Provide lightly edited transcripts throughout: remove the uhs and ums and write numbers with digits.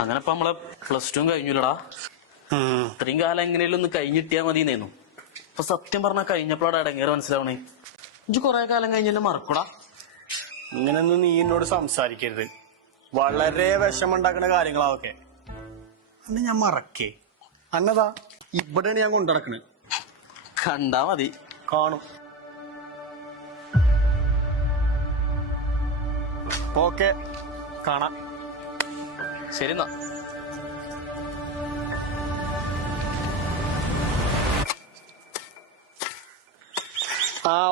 അങ്ങനെ ഇപ്പൊ നമ്മളെ +2 കഴിഞ്ഞില്ലടാ. ഇത്രയും കാലം എങ്ങനെയും ഒന്ന് കഴിഞ്ഞിട്ടിയാ മതിന്നേന്നു. ഇപ്പൊ സത്യം പറഞ്ഞാ കഴിഞ്ഞപ്പോഴാണ് ഇടങ്ങേറ് മനസ്സിലാവണേ. ഇജ്ജ് കൊറേ കാലം കഴിഞ്ഞല്ലേ മറക്കൂടാ. ഇങ്ങനൊന്നും നീ എന്നോട് സംസാരിക്കരുത്. വളരെ വിഷമുണ്ടാക്കുന്ന കാര്യങ്ങളാവൊക്കെ അന്ന് ഞാൻ മറക്കേ. അന്നതാ ഇവിടെയാണ് ഞാൻ കൊണ്ടുനടക്കണേ. കണ്ടാ മതി, കാണും. ഓക്കെ, കാണാം. ശരി എന്നാ.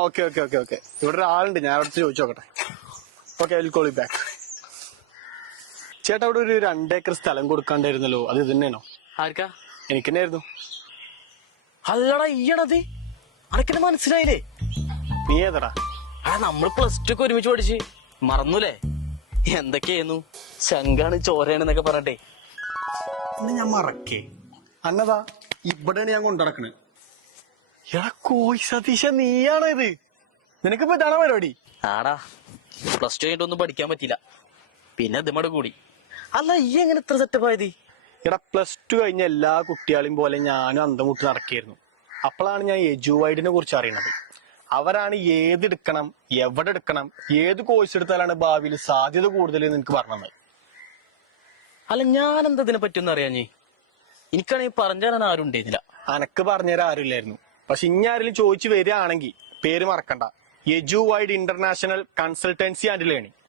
ഓക്കെ ഓക്കെ ഓക്കെ ഓക്കെ ഇവിടെ ഒരാളുണ്ട്, ഞാൻ അടുത്ത് ചോദിച്ചു നോക്കട്ടെ. Okay, will call you back. ചേട്ടാ, ഇവിടെ ഒരു 2 ഏക്കർ സ്ഥലം കൊടുക്കാണ്ടായിരുന്നല്ലോ, അത് ഇത് തന്നെയാണോ? ആർക്കാ? എനിക്ക് തന്നെയായിരുന്നു. അല്ലടാ ഈയണത്, അനക്കെന്നെ മനസ്സിലായില്ലേ? നീ ഏതടാ? നമ്മള് +2 ഒക്കെ ഒരുമിച്ച് പഠിച്ച് മറന്നൂലേ? എന്തൊക്കെയായിരുന്നു ശങ്കാണ് ചോരയാണെന്നൊക്കെ പറഞ്ഞിട്ടേ. അന്ന് ഞാൻ മറക്കേ. അന്നതാ ഇവിടെയാണ് ഞാൻ കൊണ്ടുനടക്കണേ. എടാ കോയി സതീശ, നീയാണോ ഇത്? നിനക്കിപ്പോ ഇതാണ് പരിപാടി? ആടാ, +2 കഴിഞ്ഞിട്ടൊന്നും പഠിക്കാൻ പറ്റില്ല, പിന്നെ ഇതുമട് കൂടി. അല്ല ഈ എങ്ങനെ ഇത്ര സെറ്റപ്പ് ആയത്? എടാ, +2 കഴിഞ്ഞ എല്ലാ കുട്ടികളെയും പോലെ ഞാനും അന്തം മുട്ടി നടക്കായിരുന്നു. അപ്പോഴാണ് ഞാൻ എജുവൈഡിനെ കുറിച്ച് അറിയണത്. അവരാണ് ഏതെടുക്കണം, എവിടെ എടുക്കണം, ഏത് കോഴ്സ് എടുത്താലാണ് ഭാവിയിൽ സാധ്യത കൂടുതൽ എന്ന് എനിക്ക് പറഞ്ഞത്. അല്ല ഞാൻ എന്താ ഇതിനെ പറ്റിയൊന്നും അറിയാഞ്ഞേ? എനിക്കാണെങ്കിൽ പറഞ്ഞു തരാൻ ആരും ഉണ്ടായിരുന്നില്ല. അനക്ക് പറഞ്ഞുതരാൻ ആരുമില്ലായിരുന്നു. പക്ഷെ ഇനി ആരെങ്കിലും ചോദിച്ചു വരികയാണെങ്കിൽ പേര് മറക്കണ്ട, എജുവൈഡ് ഇന്റർനാഷണൽ കൺസൾട്ടൻസി ആൻഡ് ലേണിംഗ്.